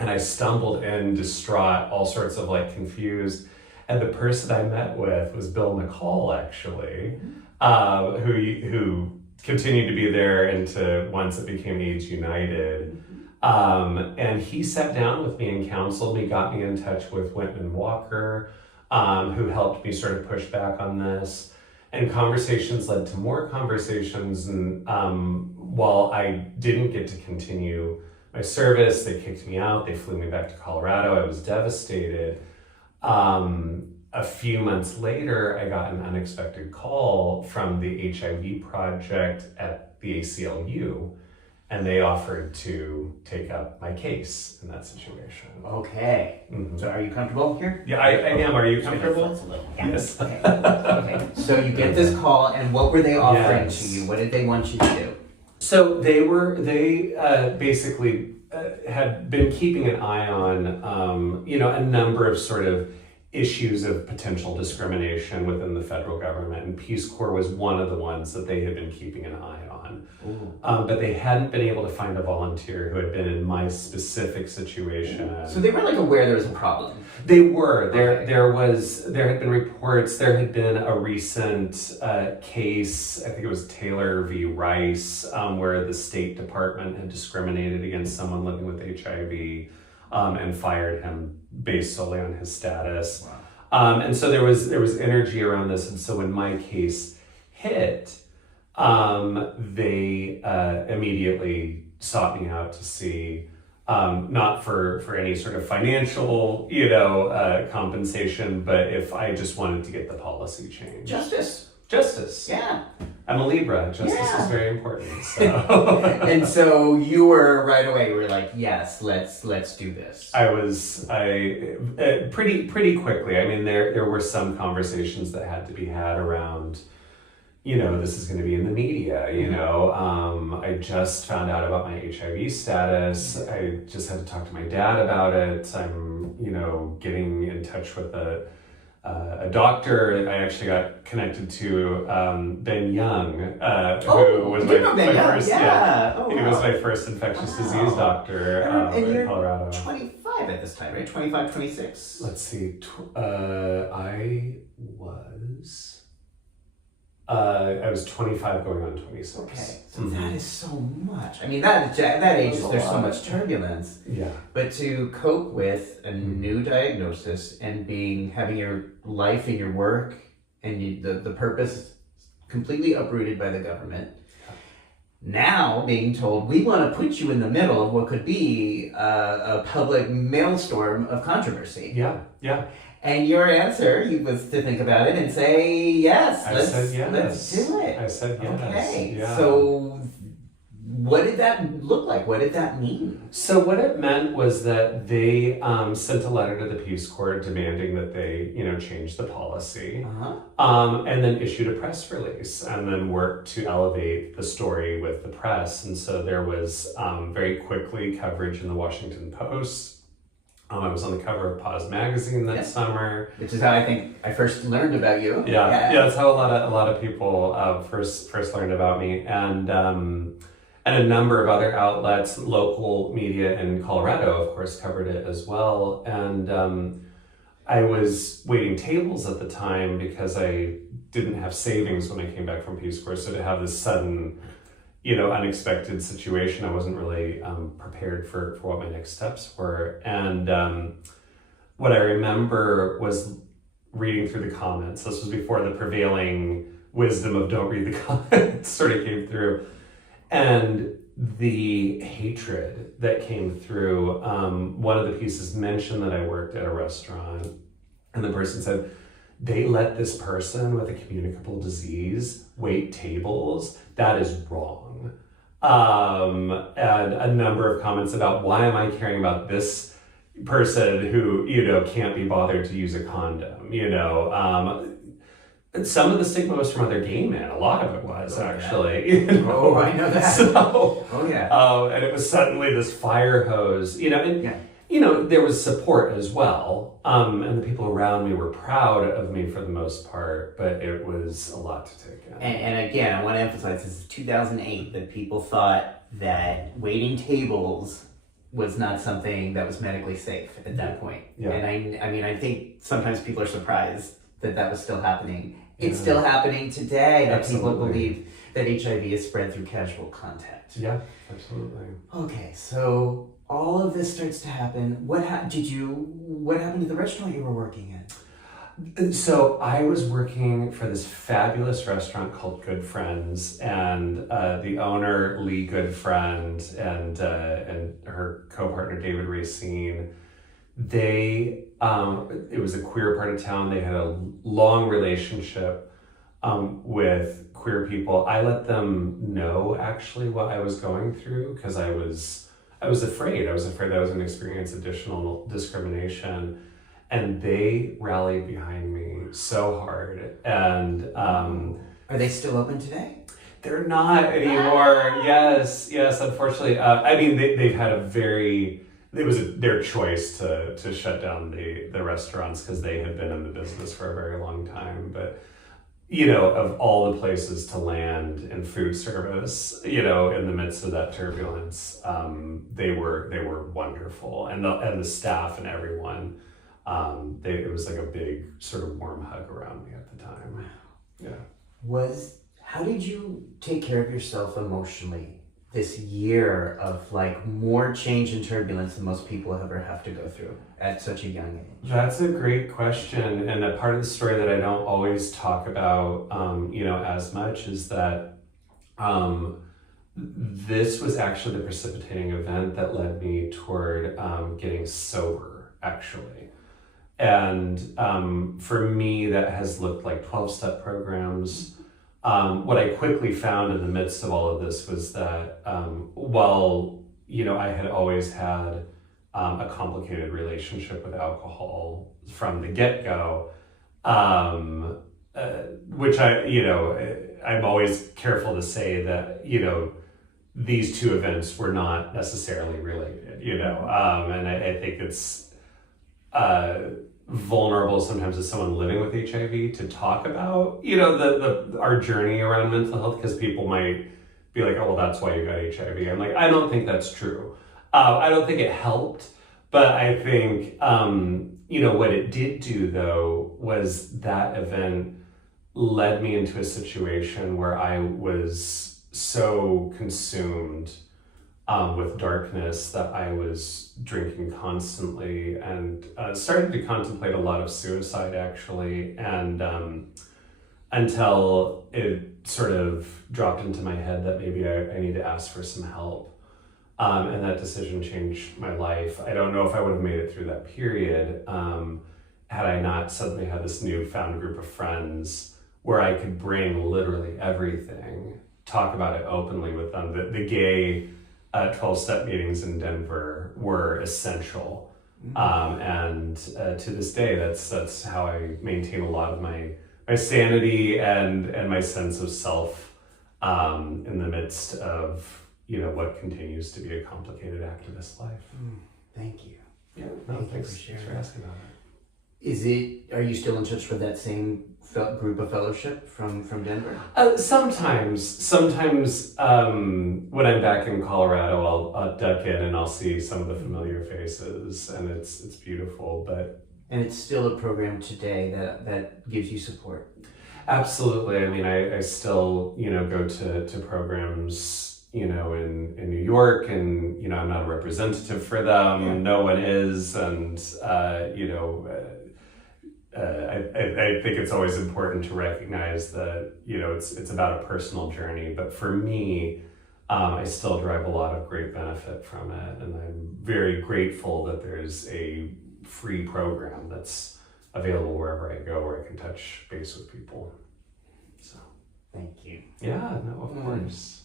And I stumbled in, distraught, all sorts of confused. And the person I met with was Bill McCall, actually, who continued to be there into once it became AIDS United. And he sat down with me and counseled me, got me in touch with Whitman Walker, who helped me sort of push back on this. And conversations led to more conversations. And while I didn't get to continue my service, they kicked me out. They flew me back to Colorado. I was devastated. A few months later, I got an unexpected call from the HIV project at the ACLU, and they offered to take up my case in that situation. Okay. Mm-hmm. So are you comfortable here? Yeah, I am. Are you comfortable? Yeah. Yes. Okay. Okay. So you get this call, and what were they offering to you? What did they want you to do? So they basically had been keeping an eye on, a number of sort of issues of potential discrimination within the federal government, and Peace Corps was one of the ones that they had been keeping an eye on. But they hadn't been able to find a volunteer who had been in my specific situation. So they were aware there was a problem. They were. There had been reports. There had been a recent case, I think it was Taylor v. Rice, where the State Department had discriminated against someone living with HIV and fired him based solely on his status. Wow. And so there was energy around this. And so when my case hit, they immediately sought me out to see, not for any sort of financial, compensation, but if I just wanted to get the policy changed. Justice. Yeah. I'm a Libra. Justice is very important. So. And so you were right away. You were like, yes, let's do this. I pretty quickly. I mean, there were some conversations that had to be had around, this is going to be in the media. I just found out about my HIV status. I just had to talk to my dad about it. I'm, getting in touch with a doctor. I actually got connected to Ben Young, who was my first. He was my first infectious disease doctor and in Colorado. 25 at this time, right? 25, 26. Let's see. I was 25 going on 26. Okay, so that is so much. I mean, that age is there's so much turbulence. Yeah. But to cope with a new diagnosis and having your life and your work and the purpose completely uprooted by the government. Now being told, we want to put you in the middle of what could be a public maelstrom of controversy. Yeah. And your answer was to think about it and say, yes, let's do it. I said yes. Okay, yeah. So what did that look like? What did that mean? So what it meant was that they sent a letter to the Peace Corps demanding that they, change the policy, and then issued a press release and then worked to elevate the story with the press. And so there was very quickly coverage in the Washington Post. I was on the cover of Pause magazine that summer, which is how I think I first learned about you. Yeah, that's how a lot of people first learned about me, and a number of other outlets, local media in Colorado, of course, covered it as well. And I was waiting tables at the time because I didn't have savings when I came back from Peace Corps, so to have this sudden, unexpected situation, I wasn't really prepared for what my next steps were. And what I remember was reading through the comments. This was before the prevailing wisdom of don't read the comments sort of came through. And the hatred that came through, one of the pieces mentioned that I worked at a restaurant, and the person said, they let this person with a communicable disease wait tables. That is wrong. And a number of comments about why am I caring about this person who, can't be bothered to use a condom, and some of the stigma was from other gay men. A lot of it was, actually. Yeah. Oh, I know that. And it was suddenly this fire hose, there was support as well. And the people around me were proud of me for the most part, but it was a lot to take in. And again, I want to emphasize, this is 2008, that people thought that waiting tables was not something that was medically safe at that point. Yeah. And I think sometimes people are surprised that was still happening. It's still happening today, that people believe that HIV is spread through casual contact. Yeah, absolutely. Okay, so all of this starts to happen. What happened to the restaurant you were working in? So I was working for this fabulous restaurant called Good Friends, and the owner, Lee Goodfriend, and her co-partner, David Racine, it was a queer part of town. They had a long relationship with queer people. I let them know actually what I was going through because I was afraid. I was afraid I was going to experience additional discrimination, and they rallied behind me so hard. And are they still open today? They're not anymore. Yes, unfortunately. They've had it was their choice to shut down the restaurants because they had been in the business for a very long time. But, of all the places to land in food service, in the midst of that turbulence, they were wonderful. And the staff and everyone, it was like a big sort of warm hug around me at the time. Yeah. How did you take care of yourself emotionally this year of more change and turbulence than most people ever have to go through at such a young age? That's a great question. And a part of the story that I don't always talk about, as much is that this was actually the precipitating event that led me toward getting sober, actually. And for me, that has looked like 12-step programs. What I quickly found in the midst of all of this was that while, I had always had a complicated relationship with alcohol from the get-go, which I'm always careful to say that, these two events were not necessarily related, and I think it's vulnerable sometimes as someone living with HIV to talk about, our journey around mental health, because people might be like, oh, well, that's why you got HIV. I'm like, I don't think that's true. I don't think it helped, but I think, what it did do though, was that event led me into a situation where I was so consumed with darkness that I was drinking constantly and started to contemplate a lot of suicide actually, and until it sort of dropped into my head that maybe I need to ask for some help. And that decision changed my life. I don't know if I would have made it through that period had I not suddenly had this newfound group of friends where I could bring literally everything, talk about it openly with them. The gay 12-step meetings in Denver were essential. And to this day, that's how I maintain a lot of my sanity and my sense of self in the midst of what continues to be a complicated activist life. Thank you. Yeah, thanks for asking about it. Are you still in touch with that same group of fellowship from Denver? Sometimes when I'm back in Colorado, I'll duck in and I'll see some of the familiar faces, and it's beautiful. And it's still a program today that gives you support. Absolutely. I mean, I still go to programs in New York, and I'm not a representative for them. Yeah. No one is, and I think it's always important to recognize that it's about a personal journey. But for me, I still derive a lot of great benefit from it, and I'm very grateful that there's a free program that's available wherever I go, where I can touch base with people. So, Thank you. yeah, no, of course.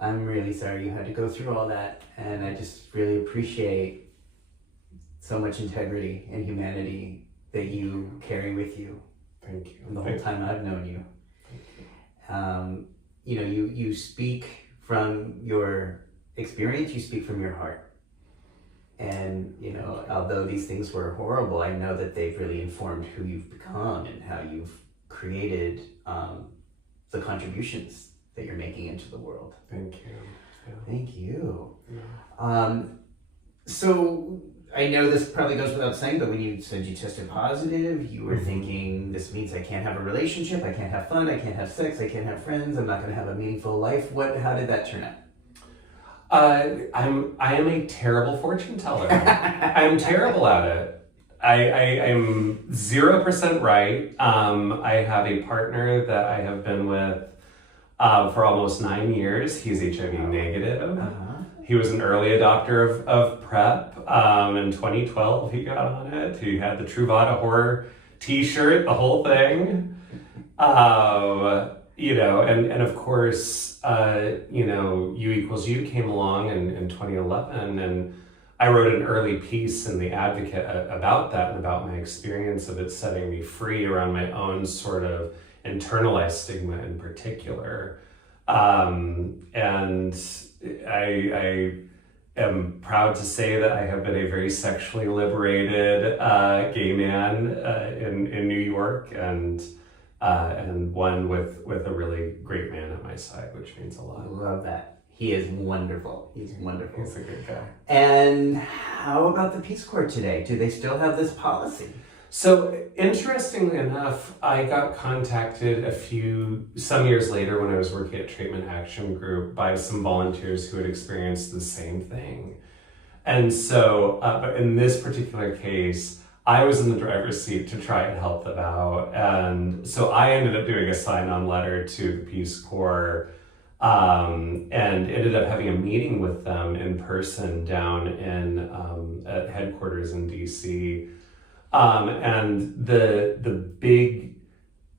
I'm really sorry you had to go through all that, and I just really appreciate so much integrity and humanity that you carry with you. Thank you. The whole time I've known you. You know, you speak from your experience, you speak from your heart. And, you know, although these things were horrible, I know that they've really informed who you've become and how you've created the contributions that you're making into the world. Thank you. Yeah. Thank you. Yeah. So I know this probably goes without saying, but when you said you tested positive, you were thinking, this means I can't have a relationship, I can't have fun, I can't have sex, I can't have friends, I'm not going to have a meaningful life. How did that turn out? I am a terrible fortune teller. I'm terrible at it. I'm 0% right. I have a partner that I have been with for almost 9 years. He's HIV negative. He was an early adopter of PrEP. In 2012, he got on it. He had the Truvada horror t-shirt, the whole thing. You know, and of course, you know, U=U came along in 2011, and I wrote an early piece in The Advocate about that and about my experience of it setting me free around my own sort of internalized stigma in particular. And I am proud to say that I have been a very sexually liberated gay man in New York, and one with a really great man at my side, which means a lot. I love that. He is wonderful. He's wonderful. He's a good guy. And how about the Peace Corps today? Do they still have this policy? So interestingly enough, I got contacted some years later when I was working at Treatment Action Group by some volunteers who had experienced the same thing. And so, but in this particular case, I was in the driver's seat to try and help them out. And so I ended up doing a sign-on letter to the Peace Corps, and ended up having a meeting with them in person down at headquarters in DC. And the big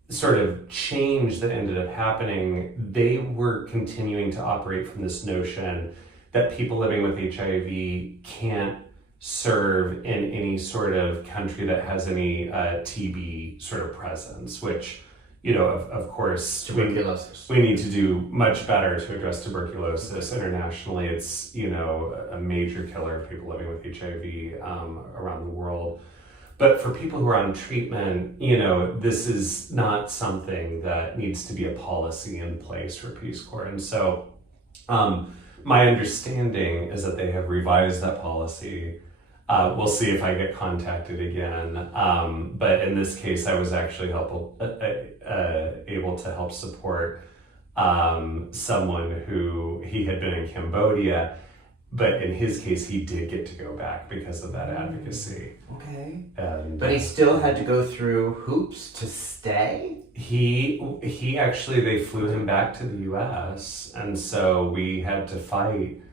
sort of change that ended up happening, they were continuing to operate from this notion that people living with HIV can't serve in any sort of country that has any TB sort of presence, which, you know, of course, Tuberculosis. we need to do much better to address tuberculosis internationally. It's, you know, a major killer of people living with HIV around the world. But for people who are on treatment, you know, this is not something that needs to be a policy in place for Peace Corps. And so my understanding is that they have revised that policy. We'll see if I get contacted again. But in this case, I was actually able to help support someone who he had been in Cambodia. But in his case, he did get to go back because of that advocacy. Okay. But he still had to go through hoops to stay? He actually, they flew him back to the US, and so we had to fight.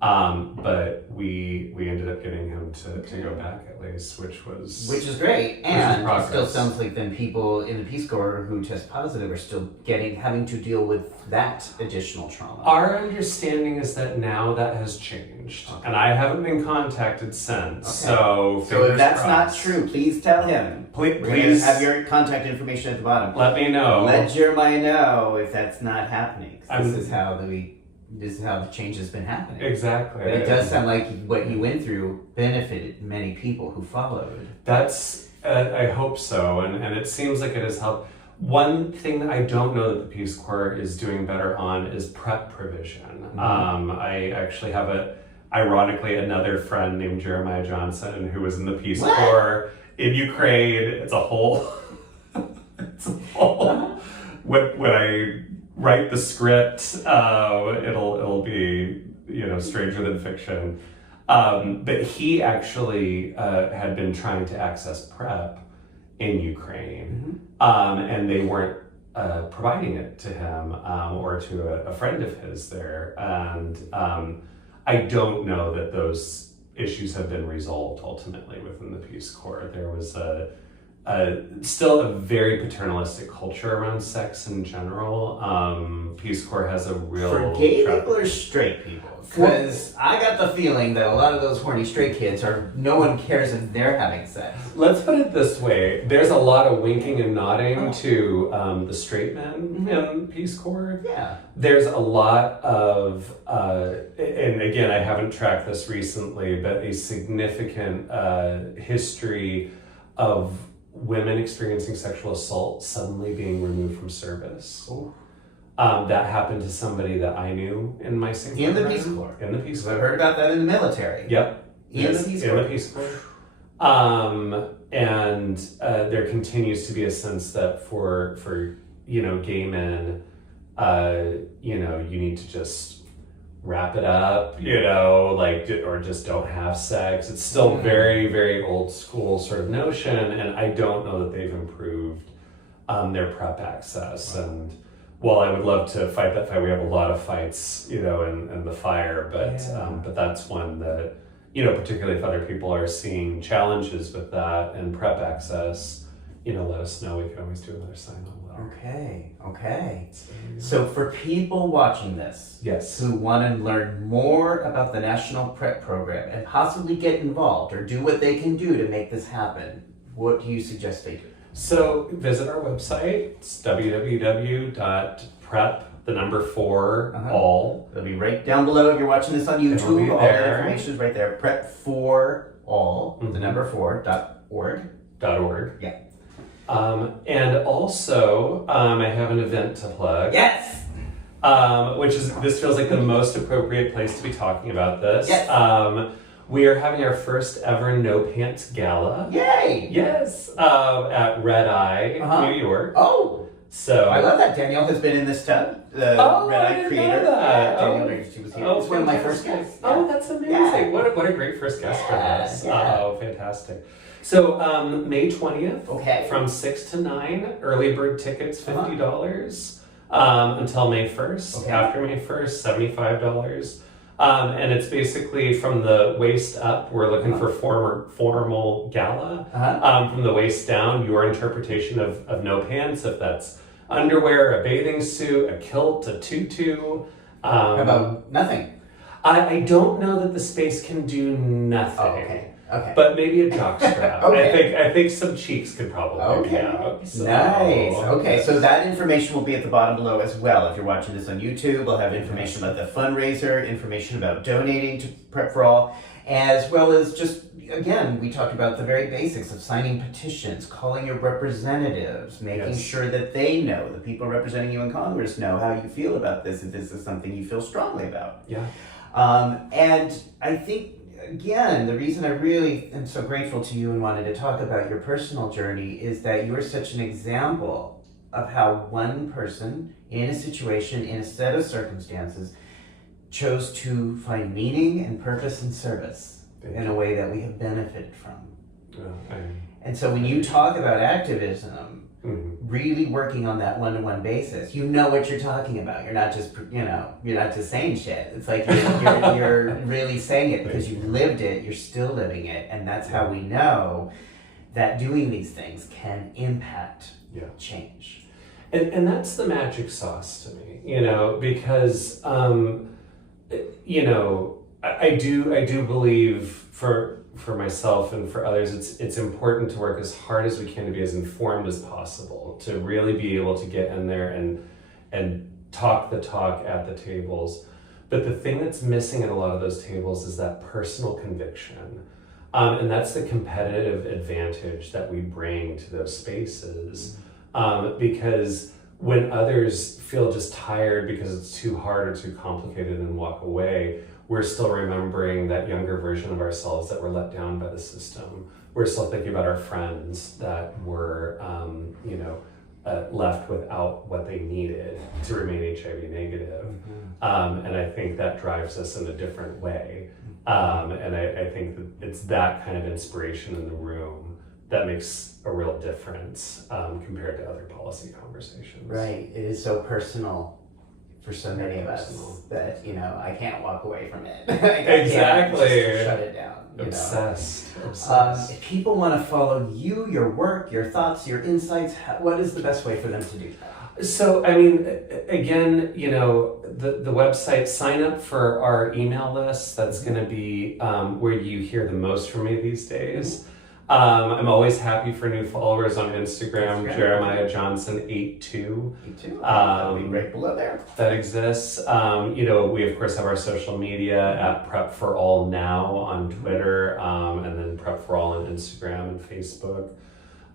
But we ended up getting him to go back at least, which is great. And it still progress. sounds like then people in the Peace Corps who test positive are still having to deal with that additional trauma. Our understanding is that now that has changed, and I haven't been contacted since. Okay. So if that's crossed. not true, please tell him. Please We're going to have your contact information at the bottom. let me know. Let Jeremiah know if that's not happening. This is how the change has been happening. Exactly. But it does sound like what you went through benefited many people who followed. That's, I hope so, and it seems like it has helped. One thing that I don't know that the Peace Corps is doing better on is PrEP provision. I actually have ironically, another friend named Jeremiah Johnson who was in the Peace Corps in Ukraine. It's a whole, when I write the script, it'll be, you know, stranger than fiction. But he actually had been trying to access PrEP in Ukraine, and they weren't providing it to him or to a friend of his there. And I don't know that those issues have been resolved ultimately within the Peace Corps. There was still a very paternalistic culture around sex in general. Peace Corps has a real... For gay people or straight people? Because I got the feeling that a lot of those horny straight kids no one cares if they're having sex. Let's put it this way. There's a lot of winking and nodding to the straight men in Peace Corps. Yeah. There's a lot of, and again, I haven't tracked this recently, but a significant history of women experiencing sexual assault suddenly being removed from service. Oh. That happened to somebody that I knew in my same In the Peace Corps. In the Peace Corps. I've heard about that in the military. Yep. In the Peace Corps. In the Peace Corps. And there continues to be a sense that for gay men, you need to just wrap it up, or just don't have sex. It's still very, very old school sort of notion, and I don't know that they've improved their PrEP access. Wow. And while I would love to fight that fight, we have a lot of fights, in the fire, but that's one that, particularly if other people are seeing challenges with that and PrEP access, let us know. We can always do another sign-on letter. Okay. So for people watching this, yes, who want to learn more about the National PrEP program and possibly get involved or do what they can do to make this happen, what do you suggest they do? So visit our website. It's www.PrEP4All. It'll be right down below if you're watching this on YouTube. All the information is right there. PrEP4All, the number 4.org. Yeah. And also, I have an event to plug. Yes! This feels like the most appropriate place to be talking about this. Yes. We are having our first ever No Pants Gala. Yay! Yes. At Red Eye, New York. Oh! So I love that. Danielle has been in this tub. The Red Eye creator. That. Danielle, she was here. It's one of my first guests. Yeah. Oh, that's amazing. Yeah. What a great first guest for us. Yeah. Oh, fantastic. So May 20th, from 6 to 9, early bird tickets, $50 until May 1st. Okay. After May 1st, $75. And it's basically from the waist up. We're looking for formal gala. From the waist down, your interpretation of no pants, if that's underwear, a bathing suit, a kilt, a tutu. How about nothing? I don't know that the space can do nothing. Oh, okay. But maybe a jockstrap. Okay. I think some cheeks could probably be out. So. Nice. Okay, so that information will be at the bottom below as well. If you're watching this on YouTube, we'll have information about the fundraiser, information about donating to PrEP4All, as well as just, again, we talked about the very basics of signing petitions, calling your representatives, making sure that they know, the people representing you in Congress know how you feel about this, if this is something you feel strongly about. Yeah. And I think, again, the reason I really am so grateful to you and wanted to talk about your personal journey is that you're such an example of how one person in a situation, in a set of circumstances, chose to find meaning and purpose and service in a way that we have benefited from. And so when you talk about activism, really working on that one-to-one basis, you know what you're talking about. You're not just, you're not just saying shit. It's like you're really saying it because you've lived it, you're still living it, and that's how we know that doing these things can impact change. And that's the magic sauce to me, because, I do believe for myself and for others, it's important to work as hard as we can to be as informed as possible, to really be able to get in there and talk the talk at the tables. But the thing that's missing at a lot of those tables is that personal conviction. And that's the competitive advantage that we bring to those spaces. Because when others feel just tired because it's too hard or too complicated and walk away, we're still remembering that younger version of ourselves that were let down by the system. We're still thinking about our friends that were, left without what they needed to remain HIV negative. And I think that drives us in a different way. And I think that it's that kind of inspiration in the room that makes a real difference compared to other policy conversations. Right, it is so personal. for so many of us Personal. that, I can't walk away from it. I can't Exactly. just shut it down. Obsessed. If people want to follow you, your work, your thoughts, your insights, what is the best way for them to do that? So, again, the website, sign up for our email list. That's going to be where you hear the most from me these days. I'm always happy for new followers on Instagram, Jeremiah Johnson 82. That'll be right below there. That exists. We of course have our social media at PrEP4All now on Twitter, and then PrEP4All on Instagram and Facebook.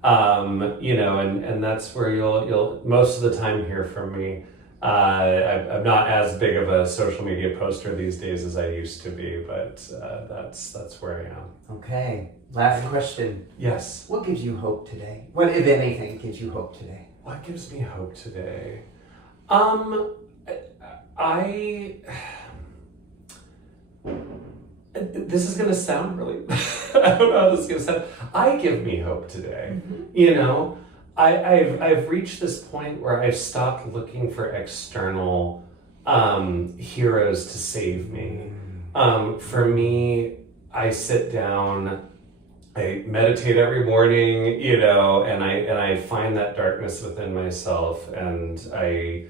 And that's where you'll most of the time hear from me. I'm not as big of a social media poster these days as I used to be, but that's where I am. Okay. Last question. Yes. What gives you hope today? What, if anything, gives you hope today? What gives me hope today? This is gonna sound really I don't know how this is gonna sound. I give me hope today. Mm-hmm. I've reached this point where I've stopped looking for external heroes to save me. For me, I sit down, I meditate every morning, and I find that darkness within myself, and I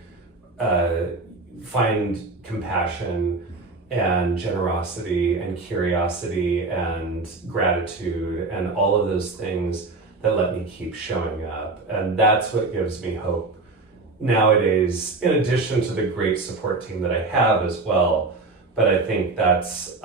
find compassion and generosity and curiosity and gratitude and all of those things that let me keep showing up. And that's what gives me hope nowadays, in addition to the great support team that I have as well. But I think that's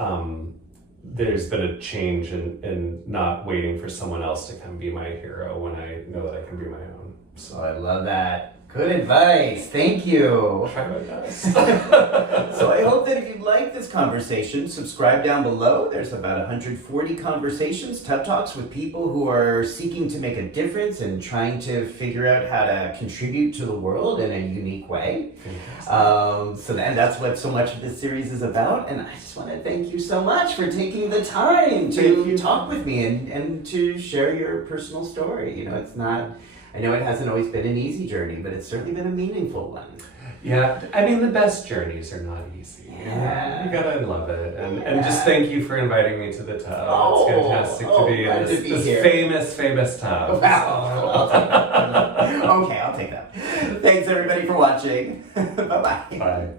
there's been a change in not waiting for someone else to come be my hero when I know that I can be my own. So I love that. Good advice. Thank you. Try my best. So I hope that if you like this conversation, subscribe down below. There's about 140 conversations, TED Talks with people who are seeking to make a difference and trying to figure out how to contribute to the world in a unique way. That's what so much of this series is about. And I just want to thank you so much for taking the time to talk with me and to share your personal story. I know it hasn't always been an easy journey, but it's certainly been a meaningful one. Yeah, the best journeys are not easy. Yeah. You gotta love it. And just thank you for inviting me to the tub. It's fantastic to be in this famous tub. Wow. Okay, I'll take that. Thanks everybody for watching. Bye-bye. Bye.